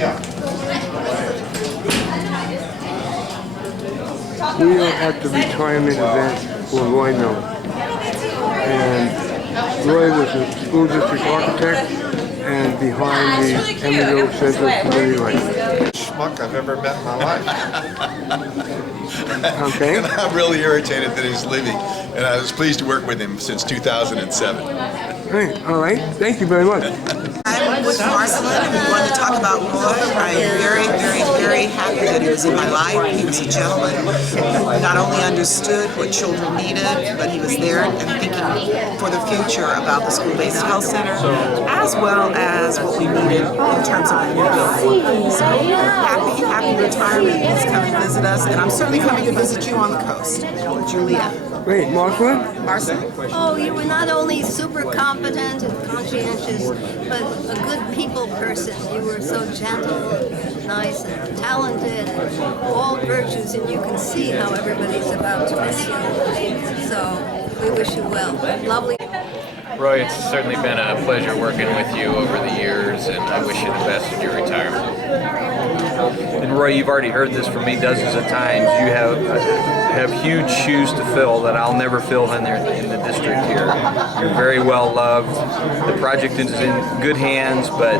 We are at the retirement event for Roy Miller. And Roy was a school district architect and behind the Emeryville Center for Community Life. Schmuck I've ever met in my life. Okay. And I'm really irritated that he's leaving. And I was pleased to work with him since 2007. Great. All right. Thank you very much. I'm with Marcelin, and we wanted to talk about Roy. I am very, very, very happy that he was in my life. He was a gentleman who not only understood what children needed, but he was there and thinking for the future about the school-based health center, as well as what we needed in terms of a new building. So happy retirement. He's coming to visit us, and I'm certainly coming to visit you on the coast, Juliet. Great. Marcelin? Marcelin? Oh, you were not only super competent and conscientious, but a good people person. You were so gentle, nice, and talented, and all virtues, and you can see how everybody's about to miss you. So we wish you well. Lovely. Roy, it's certainly been a pleasure working with you over the years, and I wish you the best in your retirement. And Roy, you've already heard this from me dozens of times. You have huge shoes to fill that I'll never fill in the district here. You're very well loved. The project is in good hands, but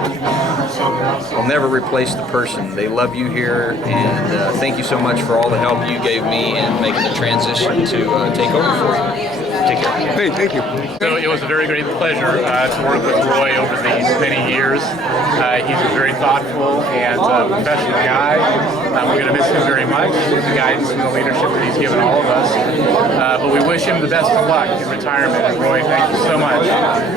I'll never replace the person. They love you here, and thank you so much for all the help you gave me in making the transition to take over for you. Take care. Hey, thank you. So it was a very great pleasure to work with Roy over these many years. He's a very thoughtful and professional guy. We're going to miss him very much, the guidance and the leadership that he's given all of us. But we wish him the best of luck in retirement. And Roy, thank you so much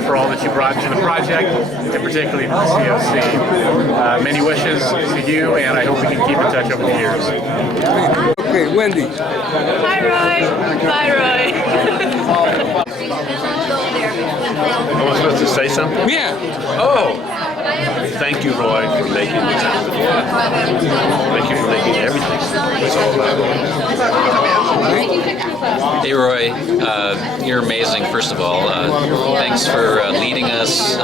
for all that you brought to the project, and particularly to the COC. Many wishes to you, and I hope we can keep in touch over the years. Okay, Wendy. Hi, Roy. Bye, Roy. I was supposed to say something? Yeah. Oh! Thank you, Roy, for making this happen. Thank you for making everything. It's all about Hey Roy, you're amazing, first of all. Thanks for leading us,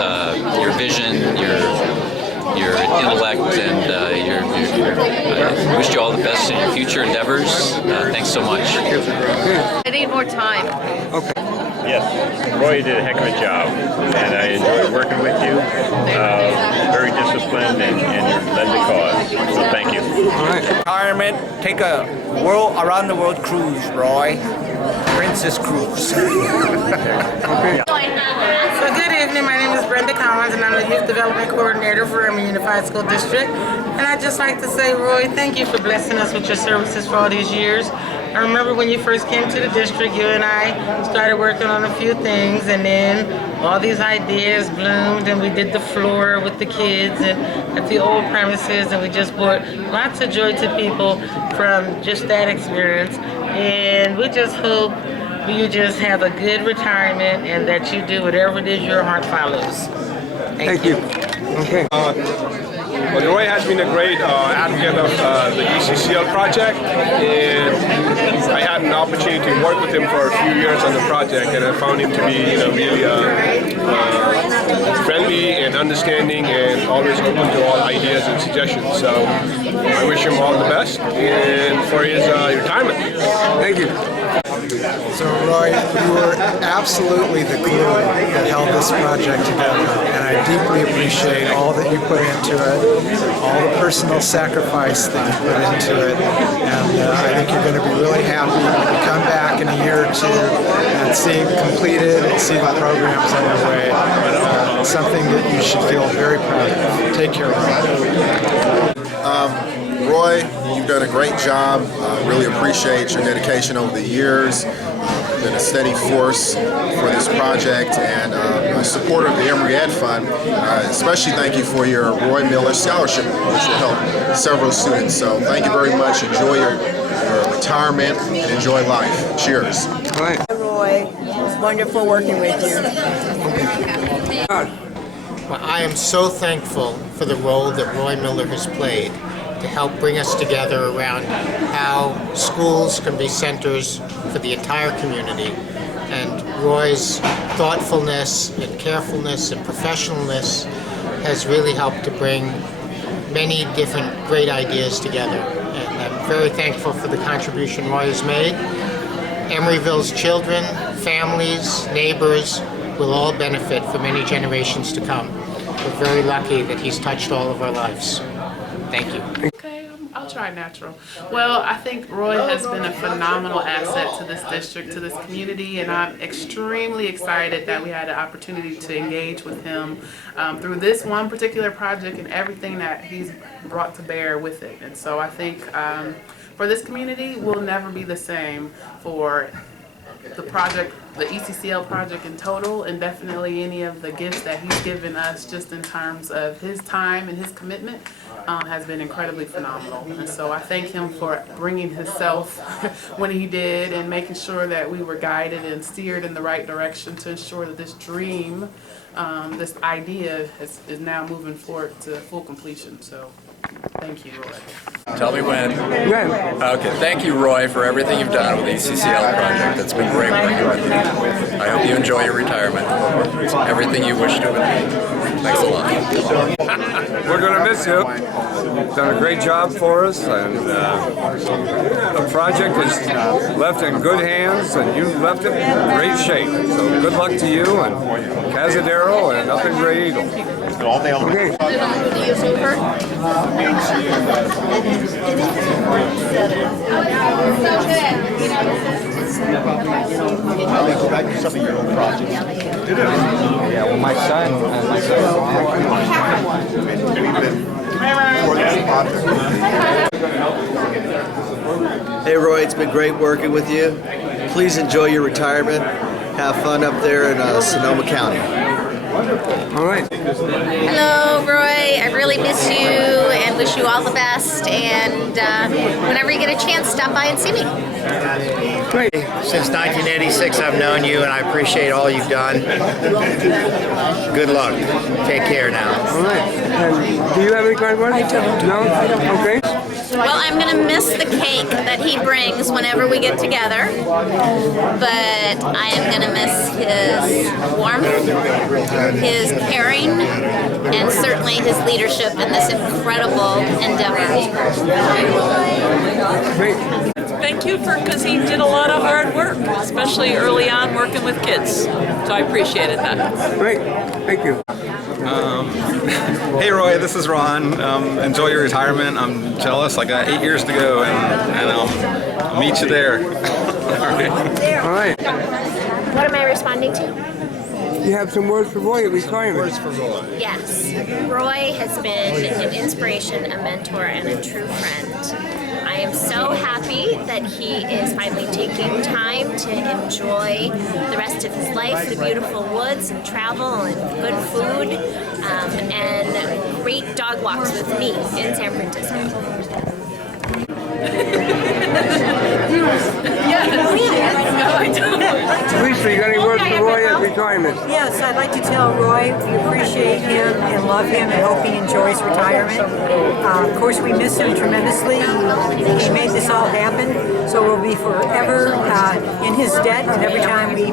your vision, your intellect, and I wish you all the best in your future endeavors. Thanks so much. I need more time. Okay. Yes, Roy did a heck of a job, and I enjoyed working with you. Very disciplined, and you led the cause. So thank you. All right. Retirement, take a around the world cruise, Roy. Princess Cruise. Okay. So good evening, my name is Brenda Collins, and I'm the Youth Development Coordinator for Emory Unified School District. And I'd just like to say, Roy, thank you for blessing us with your services for all these years. I remember when you first came to the district, you and I started working on a few things, and then all these ideas bloomed, and we did the floor with the kids and at the old premises, and we just brought lots of joy to people from just that experience. And we just hope you just have a good retirement and that you do whatever it is your heart follows. Thank you. Okay. Well, Roy has been a great advocate of the ECCL project, and I had an opportunity to work with him for a few years on the project, and I found him to be, really friendly and understanding, and always open to all ideas and suggestions. So I wish him all the best and for his retirement. Thank you. So Roy, you were absolutely the glue that held this project together, and I deeply appreciate all that you put into it, all the personal sacrifice that you put into it, and I think you're going to be really happy when you come back in a year or two and see it completed and see the programs underway. Something that you should feel very proud of. Take care, Roy, you've done a great job. Really appreciate your dedication over the years. Been a steady force for this project, and a supporter of the Emory Ed Fund. Especially thank you for your Roy Miller Scholarship, which will help several students. So thank you very much. Enjoy your retirement and enjoy life. Cheers. All right. Roy, it was wonderful working with you. Well, I am so thankful for the role that Roy Miller has played to help bring us together around how schools can be centers for the entire community. And Roy's thoughtfulness and carefulness and professionalness has really helped to bring many different great ideas together. And I'm very thankful for the contribution Roy has made. Emeryville's children, families, neighbors will all benefit for many generations to come. We're very lucky that he's touched all of our lives. Thank you. Okay, I'll try natural. Well, I think Roy has been a phenomenal asset to this district, to this community, and I'm extremely excited that we had the opportunity to engage with him through this one particular project and everything that he's brought to bear with it. And so I think for this community, we'll never be the same for the project, the ECCL project in total, and definitely any of the gifts that he's given us just in terms of his time and his commitment has been incredibly phenomenal. And so I thank him for bringing himself when he did and making sure that we were guided and steered in the right direction to ensure that this dream, this idea is now moving forward to full completion. So thank you, Roy. Tell me when. Okay, thank you, Roy, for everything you've done with the ECCL project. It's been great working with you. I hope you enjoy your retirement. Everything you wish to be. Thanks a lot. We're going to miss you. You've done a great job for us, and the project is left in good hands, and you left it in great shape. So good luck to you and Cazadero and up in Grey Eagle. Okay. Some of your own projects. Yeah, well, my son. Hey Roy, it's been great working with you. Please enjoy your retirement. Have fun up there in Sonoma County. All right. Hello, Roy. I really miss you and wish you all the best. And whenever you get a chance, stop by and see me. Great. Since 1986, I've known you, and I appreciate all you've done. Good luck. Take care now. All right. And do you have any kind words? I don't. No? Okay. Well, I'm going to miss the cake that he brings whenever we get together, but I am going to miss his warmth, his caring, and certainly his leadership in this incredible endeavor. Thank you because he did a lot of hard work, especially early on working with kids. So I appreciated that. Great. Thank you. Hey Roy, this is Ron. Enjoy your retirement. I'm jealous. I got 8 years to go, and I'll meet you there. All right. What am I responding to? You have some words for Roy at retirement. Words for Roy. Yes. Roy has been an inspiration, a mentor, and a true friend. I am so happy that he is finally taking time to enjoy the rest of his life, the beautiful woods and travel and good food, and great dog walks with me in San Francisco. No, I don't. Lisa, you got any words for Roy at retirement? Yes, I'd like to tell Roy we appreciate him and love him and hope he enjoys retirement. Of course, we miss him tremendously. He made this all happen, so we'll be forever in his debt. And every time we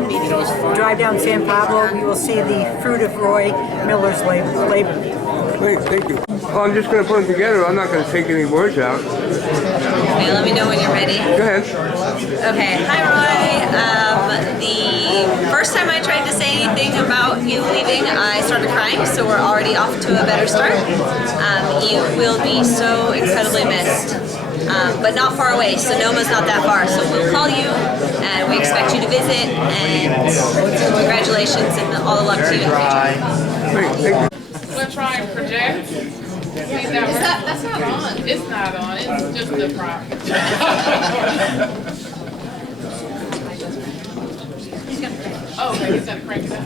drive down San Pablo, we will see the fruit of Roy Miller's labor. Great, thank you. Well, I'm just going to put them together. I'm not going to take any words out. Okay, let me know when you're ready. Go ahead. Okay, hi Roy. The first time I tried to say anything about you leaving, I started crying, so we're already off to a better start. You will be so incredibly missed, but not far away. Sonoma's not that far, so we'll call you, and we expect you to visit, and congratulations and all the luck to you in the future. Great, thank you. We'll try and project. That's not on. It's not on. It's just the prop. Oh, okay, he's gonna crank it up.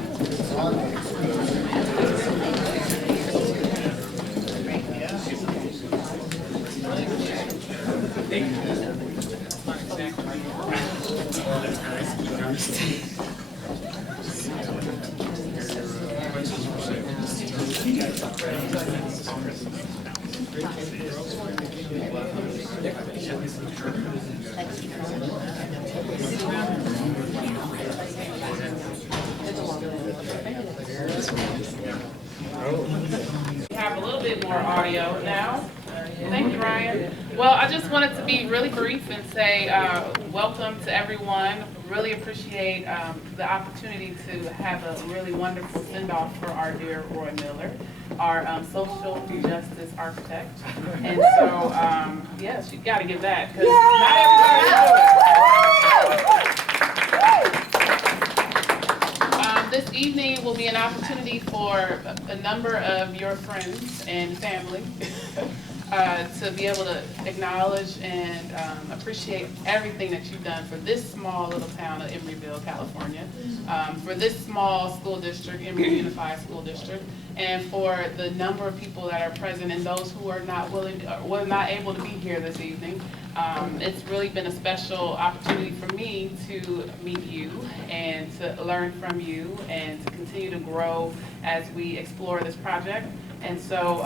We have a little bit bit more audio now. Thank you, Ryan. Well, I just wanted to be really brief and say welcome to everyone. Really appreciate the opportunity to have a really wonderful send-off for our dear Roy Miller, our social justice architect. And so, yes, you got to give that, because not everybody knows. This evening will be an opportunity for a number of your friends and family to be able to acknowledge and appreciate everything that you've done for this small little town of Emeryville, California, for this small school district, Emory Unified School District, and for the number of people that are present and those who are not not able to be here this evening. It's really been a special opportunity for me to meet you and to learn from you and to continue to grow as we explore this project. And so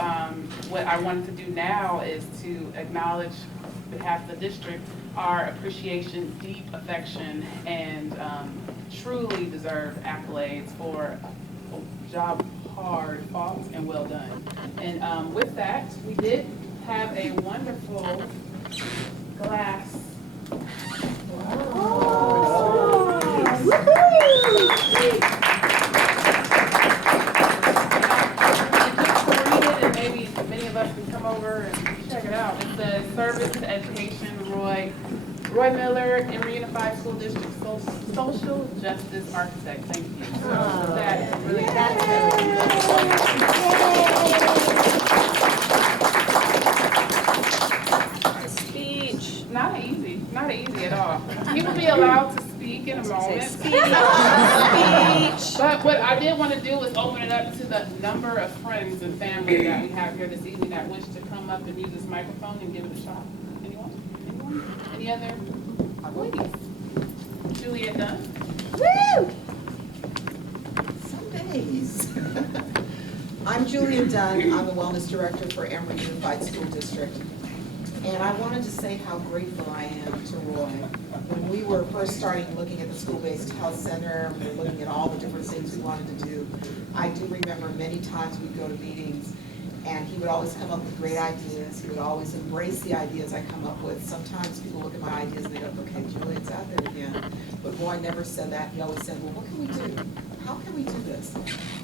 what I wanted to do now is to acknowledge on behalf of the district our appreciation, deep affection, and truly deserved accolades for a job hard fought and well done. And with that, we did have a wonderful glass. Maybe many of us can come over and check it out. It says Service to Education, Roy Miller, Emory Unified School District Social Justice Architect. Thank you. So that really speech. Not easy at all. He will be allowed to speak in a moment. Speech. But what I did want to do was open it up to the number of friends and family that we have here this evening that wish to come up and use this microphone and give it a shot. Anyone? Any other? Please. Juliet Dunn. Woo! Some days. I'm Juliet Dunn. I'm the Wellness Director for Emory Unified School District. And I wanted to say how grateful I am to Roy. When we were first starting looking at the school-based health center, we were looking at all the different things we wanted to do. I do remember many times we'd go to meetings and he would always come up with great ideas. He would always embrace the ideas I come up with. Sometimes people look at my ideas and they go, okay, Juliet's out there again. But Roy never said that. He always said, well, what can we do? How can we do this?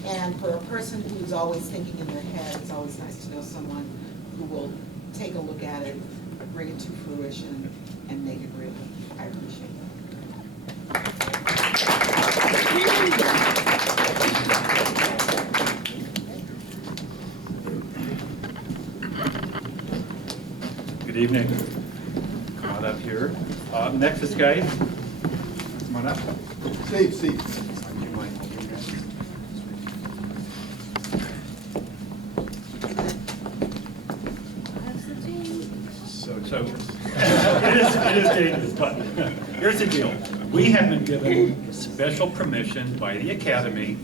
And for a person who's always thinking in their head, it's always nice to know someone who will take a look at it, bring it to fruition, and make it real. I appreciate Good evening. Come on up here. Next is guys. Come on up. Steve. So it is dangerous, but here's the deal. We have been given special permission by the Academy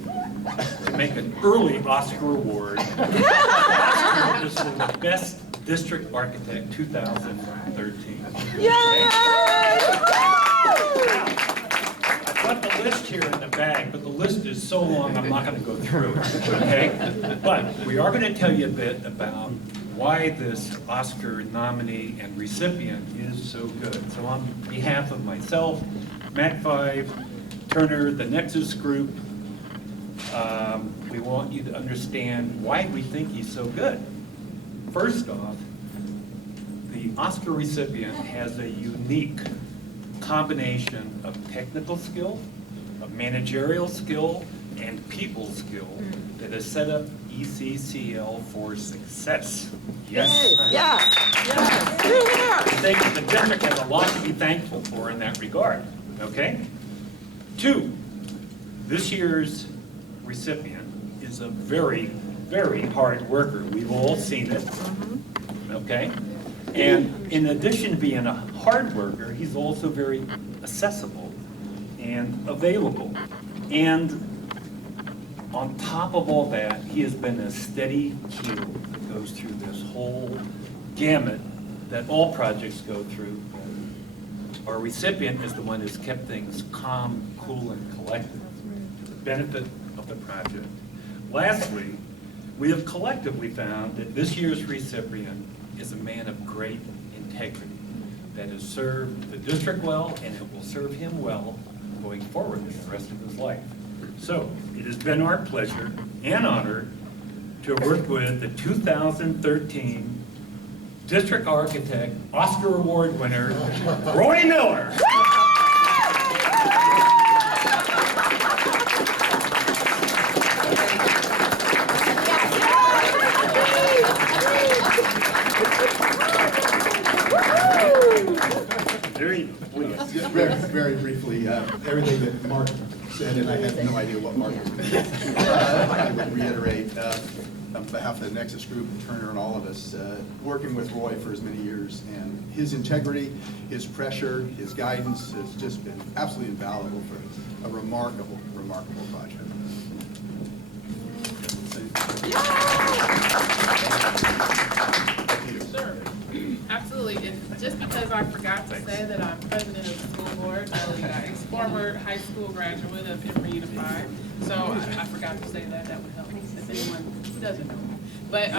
to make an early Oscar award. Oscar is for the Best District Architect 2013. Yay! I've got the list here in the bag, but the list is so long I'm not going to go through it, okay? But we are going to tell you a bit about why this Oscar nominee and recipient is so good. So on behalf of myself, Matt 5, Turner, the Nexus Group, we want you to understand why we think he's so good. First off, the Oscar recipient has a unique combination of technical skill, of managerial skill, and people skill that has set up ECCL for success. Yes. Yeah. The district has a lot to be thankful for in that regard. Okay? 2, this year's recipient is a very, very hard worker. We've all seen it. Okay? And in addition to being a hard worker, he's also very accessible and available. And on top of all that, he has been a steady keel that goes through this whole gamut that all projects go through. Our recipient is the one who's kept things calm, cool, and collected to the benefit of the project. Lastly, We have collectively found that this year's recipient is a man of great integrity that has served the district well, and it will serve him well going forward in the rest of his life. So it has been our pleasure and honor to have worked with the 2013 District Architect Oscar Award winner, Roy Miller. Very briefly, everything that Mark said, and I had no idea what Mark was going to say. I would reiterate on behalf of the Nexus Group, Turner, and all of us, working with Roy for as many years, and his integrity, his pressure, his guidance has just been absolutely invaluable for a remarkable, remarkable project. Sure, absolutely. And just because I forgot to say that I'm president of the school board, a former high school graduate of Emory Unified, so I forgot to say that. That would help if anyone who doesn't know. But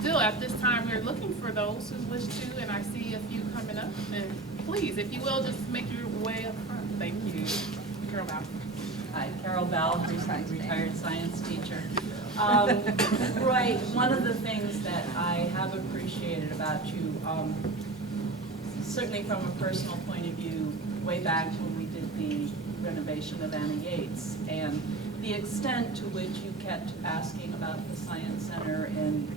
still, at this time, we're looking for those who wish to, and I see a few coming up. And please, if you will, just make your way up front. Thank you. Carol Bell. Hi, Carol Bell, retired science teacher. Roy, one of the things that I have appreciated about you, certainly from a personal point of view, way back when we did the renovation of Anna Yates, and the extent to which you kept asking about the Science Center and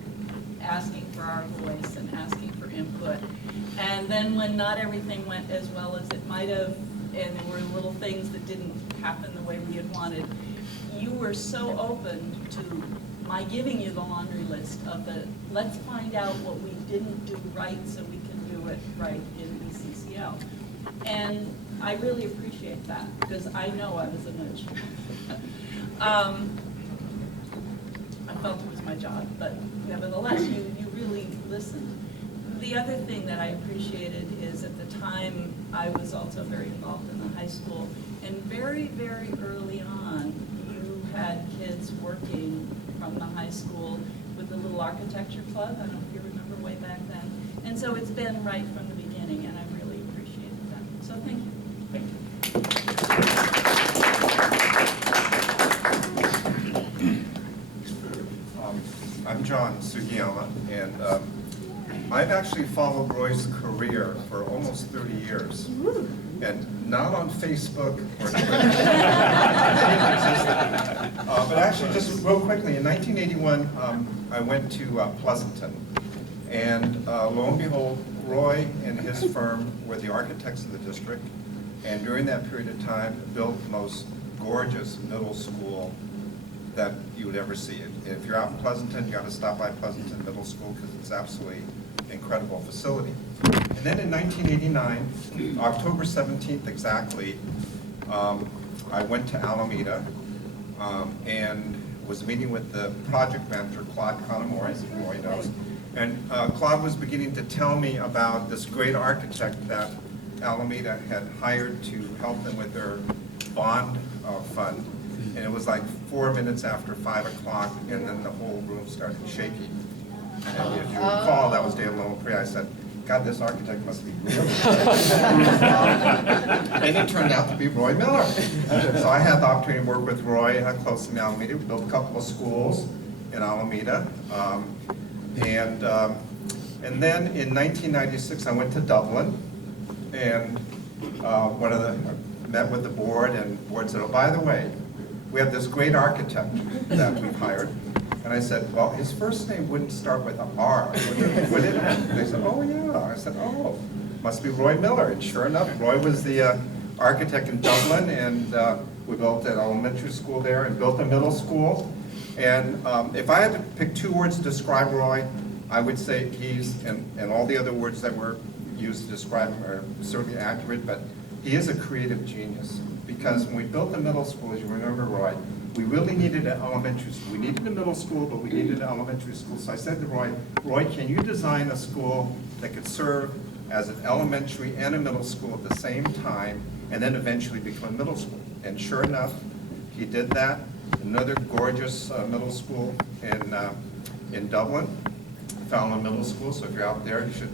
asking for our voice and asking for input. And then when not everything went as well as it might have, and there were little things that didn't happen the way we had wanted, you were so open to my giving you the laundry list of the, let's find out what we didn't do right so we can do it right in ECCL. And I really appreciate that, because I know I was a nudge. I felt it was my job, but nevertheless, you really listened. The other thing that I appreciated is at the time I was also very involved in the high school, and very, very early on, you had kids working from the high school with the little architecture club. I don't know if you remember way back then. And so it's been right from the beginning, and I really appreciated that. So thank you. Thank you. I'm John Sugiyama, and I've actually followed Roy's career for almost 30 years, and not on Facebook or Twitter. But actually, just real quickly, in 1981, I went to Pleasanton, and lo and behold, Roy and his firm were the architects of the district, and during that period of time, built the most gorgeous middle school that you would ever see. If you're out in Pleasanton, you got to stop by Pleasanton Middle School because it's absolutely incredible facility. And then in 1989, October 17th exactly, I went to Alameda and was meeting with the project manager, Claude Conamore, as Roy knows. And Claude was beginning to tell me about this great architect that Alameda had hired to help them with their bond fund. And it was like 4 minutes after 5 o'clock, and then the whole room started shaking. And if you recall, that was Dale Lomapri. I said, God, this architect must be real. And it turned out to be Roy Miller. So I had the opportunity to work with Roy close in Alameda. We built a couple of schools in Alameda. And then in 1996, I went to Dublin, and met with the board, and the board said, oh, by the way, we have this great architect that we've hired. And I said, well, his first name wouldn't start with an R, would it? And they said, oh, yeah. I said, oh, must be Roy Miller. And sure enough, Roy was the architect in Dublin, and we built an elementary school there and built a middle school. And if I had to pick 2 words to describe Roy, I would say he's, and all the other words that were used to describe him are certainly accurate, but he is a creative genius. Because when we built the middle school, as you remember, Roy, we really needed an elementary school. We needed a middle school, but we needed an elementary school. So I said to Roy, Roy, can you design a school that could serve as an elementary and a middle school at the same time, and then eventually become a middle school? And sure enough, he did that. Another gorgeous middle school in in Dublin, Fallon Middle School, so if you're out there, you should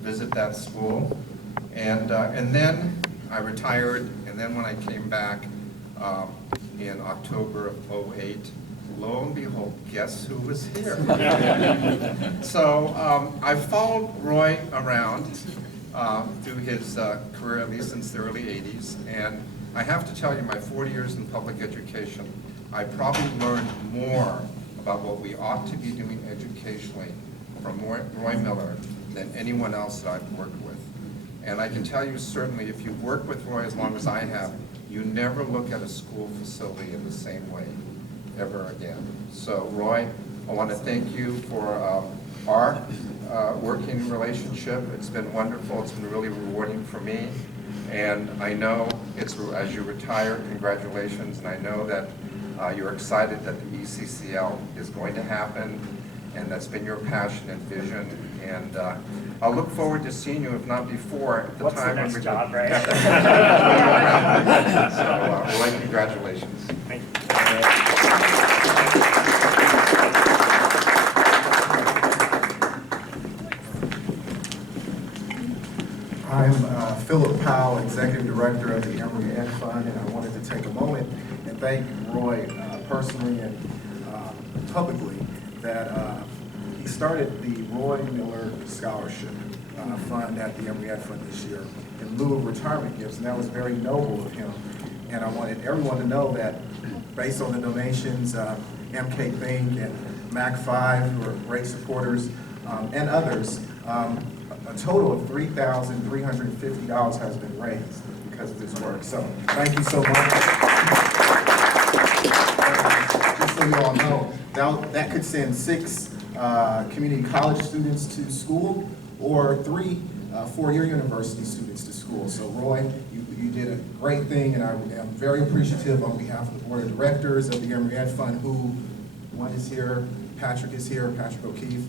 visit that school. And then I retired, and then when I came back in October of '08, lo and behold, guess who was here? So I followed Roy around through his career, at least since the early '80s, and I have to tell you, my 40 years in public education, I probably learned more about what we ought to be doing educationally from Roy Miller than anyone else that I've worked with. And I can tell you certainly, if you've worked with Roy as long as I have, you never look at a school facility in the same way ever again. So Roy, I want to thank you for our working relationship. It's been wonderful. It's been really rewarding for me. And I know it's, as you retire, congratulations, and I know that you're excited that the ECCL is going to happen, and that's been your passion and vision. And I'll look forward to seeing you, if not before, at the time when we job, right? So, Roy, congratulations. Thank you. I'm Philip Powell, Executive Director of the Emory Ed Fund, and I wanted to take a moment and thank Roy personally and publicly that he started the Roy Miller Scholarship Fund at the Emory Ed Fund this year in lieu of retirement gifts, and that was very noble of him. And I wanted everyone to know that based on the donations, MK Think and MAC5, who are great supporters, and others, a total of $3,350 has been raised because of this work. So thank you so much. Just so you all know, that could send 6 community college students to school or 3 four-year university students to school. So Roy, you did a great thing, and I am very appreciative on behalf of the Board of Directors of the Emory Ed Fund, who, one is here, Patrick is here, Patrick O'Keefe,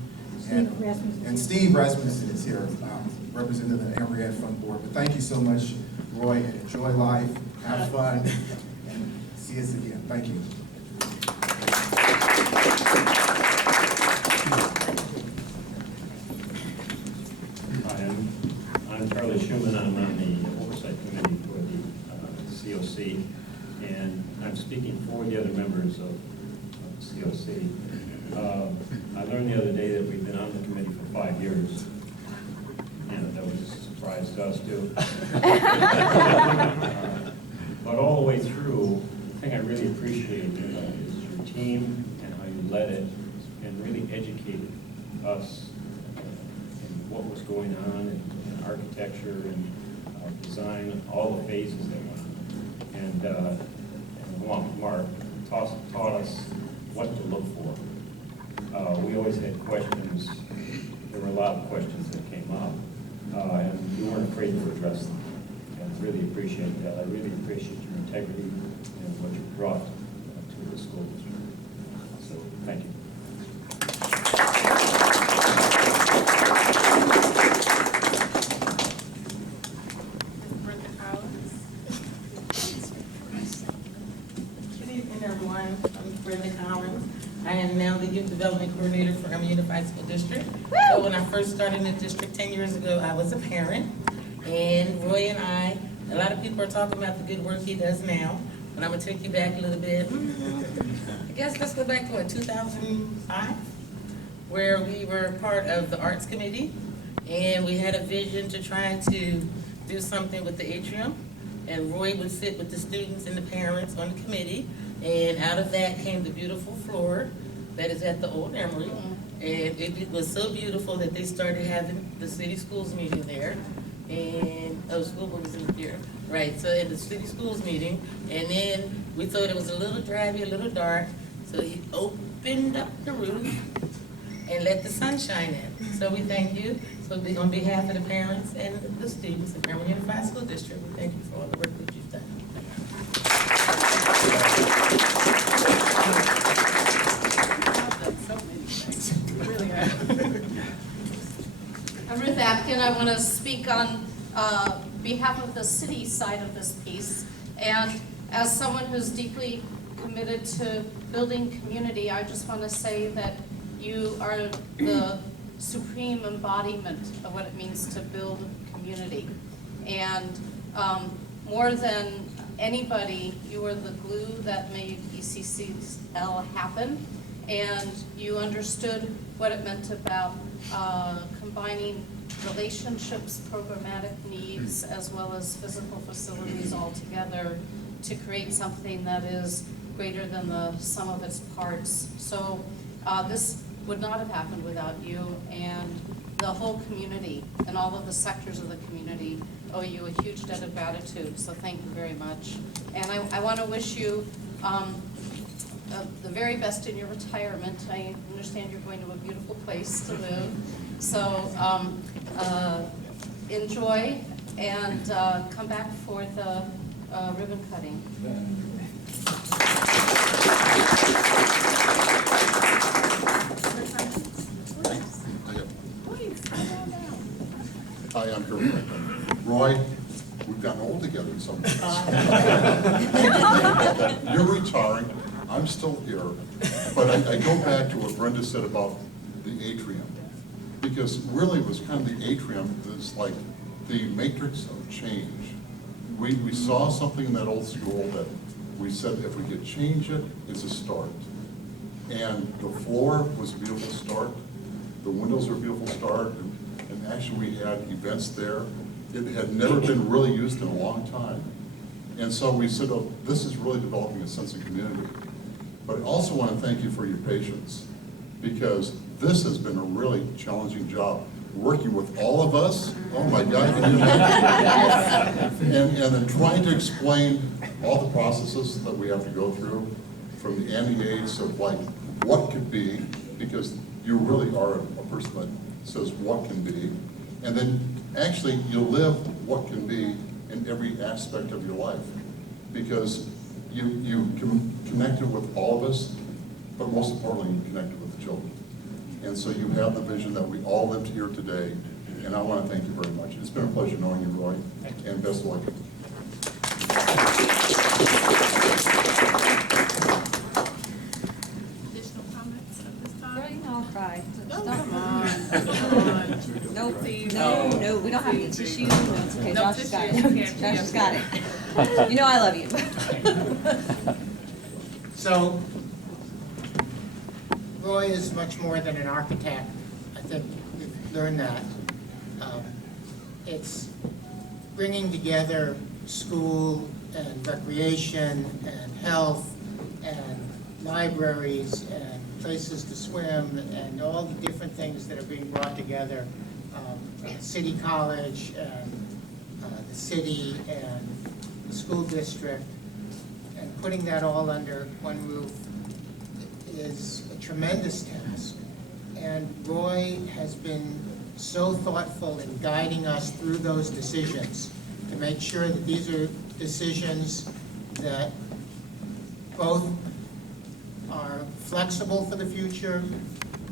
and Steve Rasmussen is here, representing the Emory Ed Fund Board. But thank you so much, Roy, and enjoy life, have fun, and see us again. Thank you. I'm Charlie Schumann. I'm on the Oversight Committee for the COC, and I'm speaking for the other members of the COC. I learned the other day that we've been on the committee for 5 years, and that was a surprise to us too. But all the way through, the thing I really appreciate is your team and how you led it and really educated us in what was going on in architecture and design, all the phases that went on. And along with Mark, taught us what to look for. We always had questions. There were a lot of questions that came up, and you weren't afraid to address them. And I really appreciate that. I really appreciate your integrity and what you brought to the school district. So, thank you. Good evening, everyone. I'm Brenda Collins. I am now the Youth Development Coordinator for Emory Unified School District. So when I first started in the district 10 years ago, I was a parent. And Roy and I, a lot of people are talking about the good work he does now. But I'm going to take you back a little bit. I guess let's go back to, what, 2005? Where we were part of the Arts Committee. And we had a vision to try to do something with the atrium. And Roy would sit with the students and the parents on the committee. And out of that came the beautiful floor that is at the old Emory. And it was so beautiful that they started having the city schools meeting there. And, school board was in here. Right, so in the city schools meeting. And then we thought it was a little drabby, a little dark. So he opened up the roof and let the sun shine in. So we thank you. So on behalf of the parents and the students of Emory Unified School District, we thank you for all the work that you've done. I'm Ruth Apkin. I want to speak on behalf of the city side of this piece. And as someone who's deeply committed to building community, I just want to say that You are the supreme embodiment of what it means to build community. And more than anybody, you were the glue that made ECCL happen, and you understood what it meant about combining relationships, programmatic needs, as well as physical facilities all together to create something that is greater than the sum of its parts. So this would not have happened without you, and the whole community and all of the sectors of the community owe you a huge debt of gratitude, so thank you very much. And I want to wish you the very best in your retirement. I understand you're going to a beautiful place to live, so enjoy, and come back for the ribbon cutting. Hi, I'm here with Roy. We've gotten old together in some ways. You're retiring. I'm still here. But I go back to what Brenda said about the atrium. Because really it was kind of the atrium that's like the matrix of change. We saw something in that old school that we said if we could change it, it's a start. And the floor was a beautiful start. The windows are a beautiful start. And actually we had events there. It had never been really used in a long time. And so we said, oh, this is really developing a sense of community. But I also want to thank you for your patience, because this has been a really challenging job. Working with all of us, oh my God, can you imagine? And then trying to explain all the processes that we have to go through, from the anti-AIDS of like what could be, because you really are a person that says what can be, and then actually you live what can be in every aspect of your life, because you connected with all of us, but most importantly, you connected with the children. And so you have the vision that we all lived here today, and I want to thank you very much. It's been a pleasure knowing you, Roy, and best of luck. Additional comments at this time? I'll cry. Come on. No, we don't have any tissue. No, it's okay. No Josh has got tissue. it. Josh has got it. You know I love you. So, Roy is much more than an architect. I think we've learned that. It's bringing together school and recreation and health and libraries and places to swim and all the different things that are being brought together. City College and the city and the school district, and putting that all under one roof is a tremendous task. And Roy has been so thoughtful in guiding us through those decisions to make sure that these are decisions that both are flexible for the future,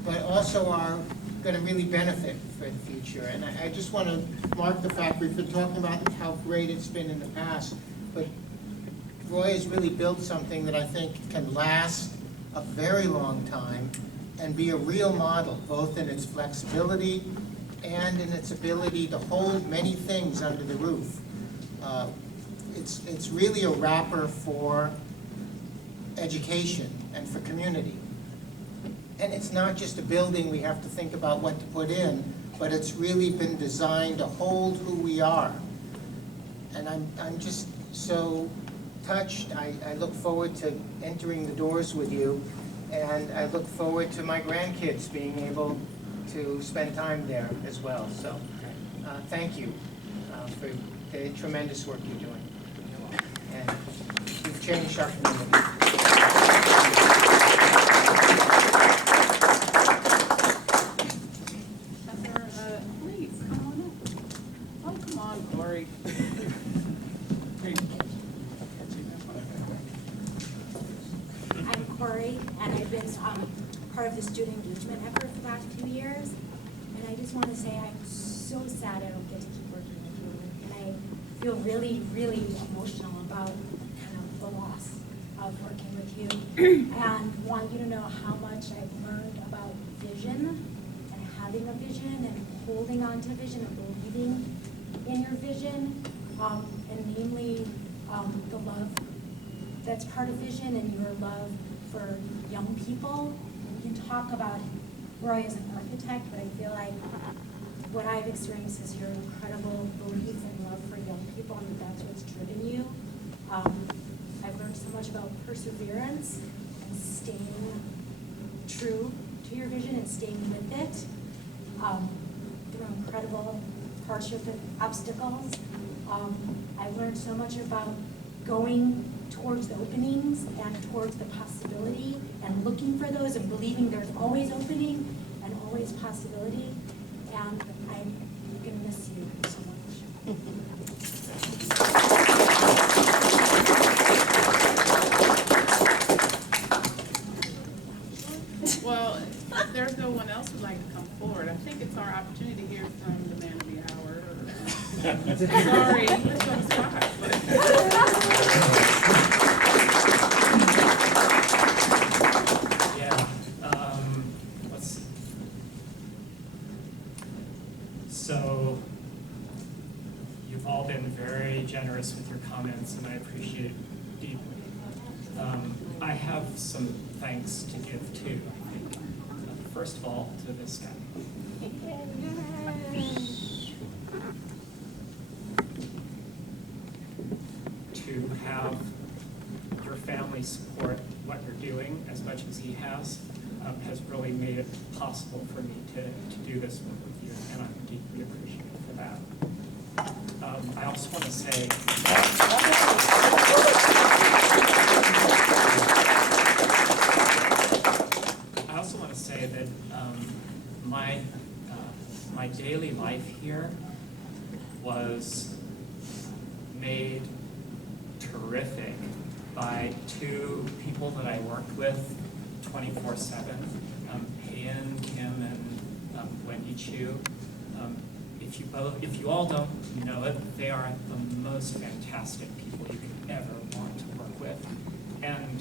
but also are going to really benefit for the future. And I just want to mark the fact we've been talking about how great it's been in the past, but Roy has really built something that I think can last a very long time and be a real model, both in its flexibility and in its ability to hold many things under the roof. It's really a wrapper for education and for community. And it's not just a building we have to think about what to put in, but it's really been designed to hold who we are. And I'm just so touched. I look forward to entering the doors with you, and I look forward to my grandkids being able to spend time there as well. So thank you for the tremendous work you're doing. And you've changed our community. Please, come on up. Oh, come on, Corey. I'm Corey, and I've been part of the student engagement effort for the last few years. And I just want to say I'm so sad I don't get to keep working with you. And I feel really, really emotional about kind of the loss of working with you. And want you to know how much I've learned about vision and having a vision and holding on to vision and believing in your vision, and namely the love that's part of vision and your love for young people. We can talk about Roy as an architect, but I feel like what I've experienced is your incredible belief and love for young people, and that's what's driven you. I've learned so much about perseverance and staying true to your vision and staying with it through incredible hardship and obstacles. I've learned so much about going towards the openings and towards the possibility and looking for those and believing there's always opening and always possibility. And I'm going to miss you so much. Well, if there's no one else who'd like to come forward, I think it's our opportunity to hear from the man of the hour. Sorry, let's go start. Yeah, let's see. So, you've all been very generous with your comments, and I appreciate it deeply. I have some thanks to give too, I think. First of all, to this guy. To have your family support what you're doing as much as he has really made it possible for me to do this work with you, and I'm deeply appreciative for that. I also want to say, that my daily life here was made terrific by two people that I worked with 24/7, Hayan Kim and Wendy Chu. If you all don't know it, they are the most fantastic people you could ever want to work with. And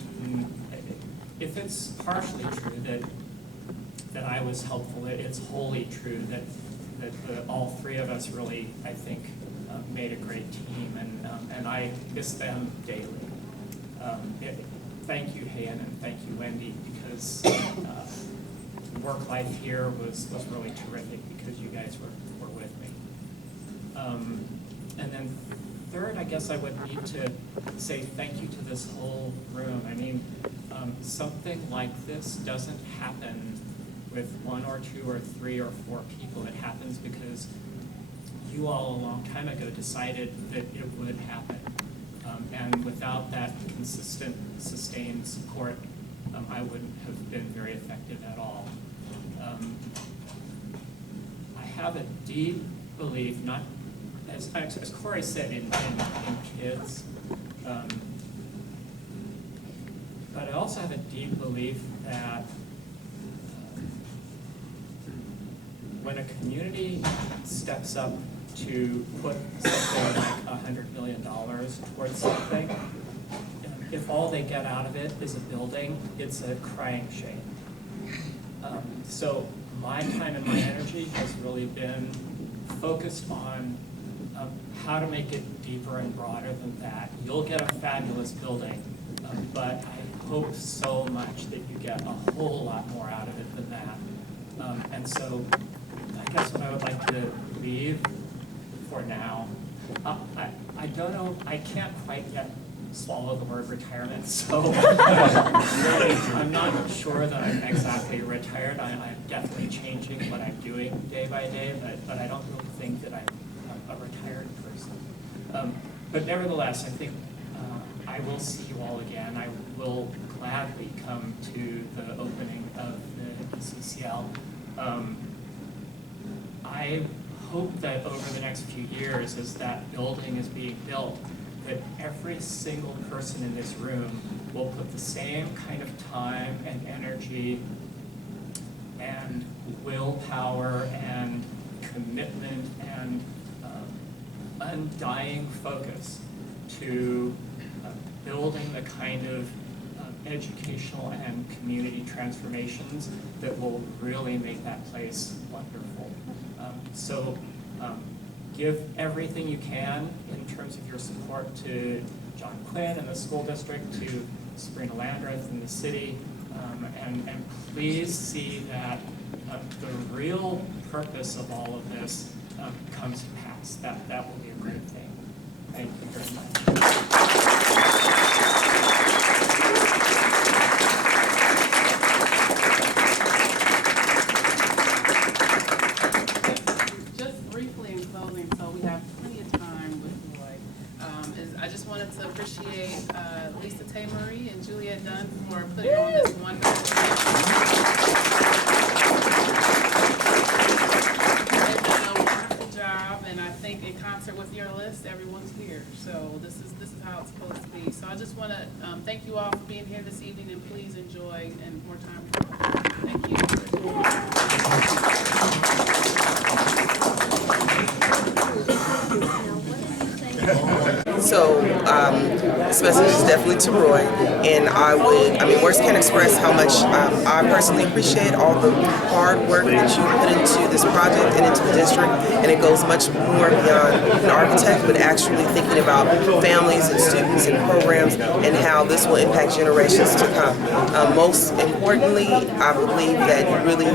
if it's partially true that I was helpful, it's wholly true that all three of us really, I think, made a great team, and I miss them daily. Thank you, Hayan, and thank you, Wendy, because work life here was really terrific because you guys were with me. And then third, I guess I would need to say thank you to this whole room. I mean, something like this doesn't happen with one or two or three or four people. It happens because you all a long time ago decided that it would happen. And without that consistent, sustained support, I wouldn't have been very effective at all. I have a deep belief, not as Corey said, in kids, but I also have a deep belief that when a community steps up to put something like $100 million towards something, if all they get out of it is a building, it's a crying shame. So my time and my energy has really been focused on how to make it deeper and broader than that. You'll get a fabulous building, but I hope so much that you get a whole lot more out of it than that. And so I guess what I would like to leave for now, I don't know, I can't quite yet swallow the word retirement, so really, I'm not sure that I'm exactly retired. I'm definitely changing what I'm doing day by day, but I don't really think that I'm a retired person. But nevertheless, I think I will see you all again. I will gladly come to the opening of the CCL. I hope that over the next few years, as that building is being built, that every single person in this room will put the same kind of time and energy and willpower and commitment and undying focus to building the kind of educational and community transformations that will really make that place wonderful. So give everything you can in terms of your support to John Quinn and the school district, to Sabrina Landreth and the city, and please see that the real purpose of all of this comes to pass. That will be a great thing. Thank you very much. Just briefly in closing, so we have plenty of time with Roy. I just wanted to appreciate Lisa Tay Marie and Juliet Dunn for putting on this wonderful They've done a wonderful job, and I think in concert with your list, everyone's here. So this is how it's supposed to be. So I just want to thank you all for being here this evening, and please enjoy and more time. Thank you. So this message is definitely to Roy, and words can't express how much I personally appreciate all the hard work that you put into this project and into the district, and it goes much more beyond an architect, but actually thinking about families and students and programs and how this will impact generations to come. Most importantly, I believe that you really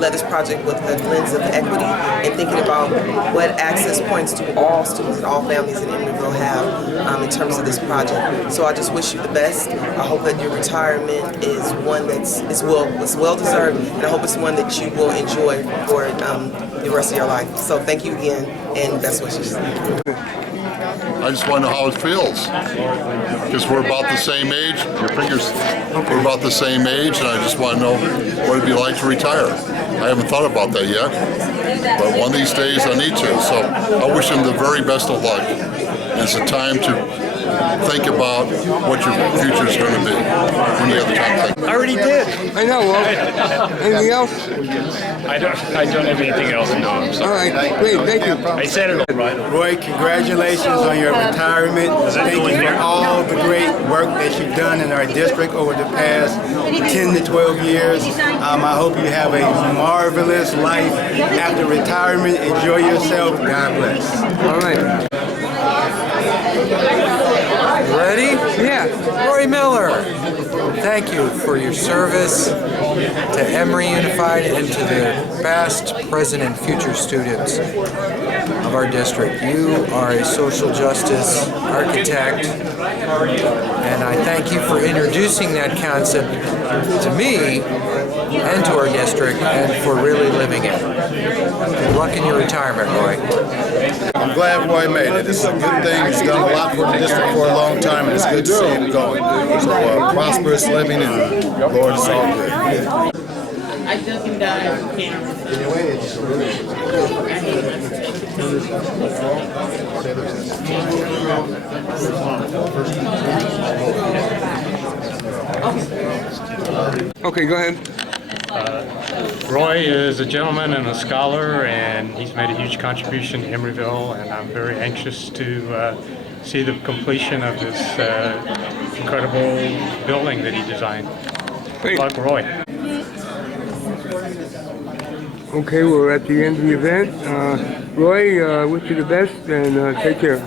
led this project with a lens of equity and thinking about what access points to all students and all families in Emeryville have in terms of this project. So I just wish you the best. I hope that your retirement is one that's well deserved, and I hope it's one that you will enjoy for the rest of your life. So thank you again, and best wishes. I just want to know how it feels, because we're about the same age. Your fingers, we're about the same age, and I just want to know what it'd be like to retire. I haven't thought about that yet, but one of these days I need to. So I wish him the very best of luck. And it's a time to think about what your future is going to be when you have the time to think. I already did. I know. Well, anything else? I don't have anything else. No, I'm sorry. All right, great. Thank you. I said it all right. Roy, congratulations on your retirement. Thank you for all the great work that you've done in our district over the past 10 to 12 years. I hope you have a marvelous life after retirement. Enjoy yourself. God bless. All right. Ready? Yeah. Roy Miller, thank you for your service to Emory Unified and to the past, present, and future students of our district. You are a social justice architect, and I thank you for introducing that concept to me and to our district, and for really living it. Good luck in your retirement, Roy. I'm glad Roy made it. It's a good thing. He's done a lot for the district for a long time, and it's good to see him going. So prosperous living, and Lord, it's all good. I took him down from camera. Okay, go ahead. Roy is a gentleman and a scholar, and he's made a huge contribution to Emeryville, and I'm very anxious to see the completion of this incredible building that he designed. Good luck, Roy. Okay, we're at the end of the event. Roy, wish you the best, and take care.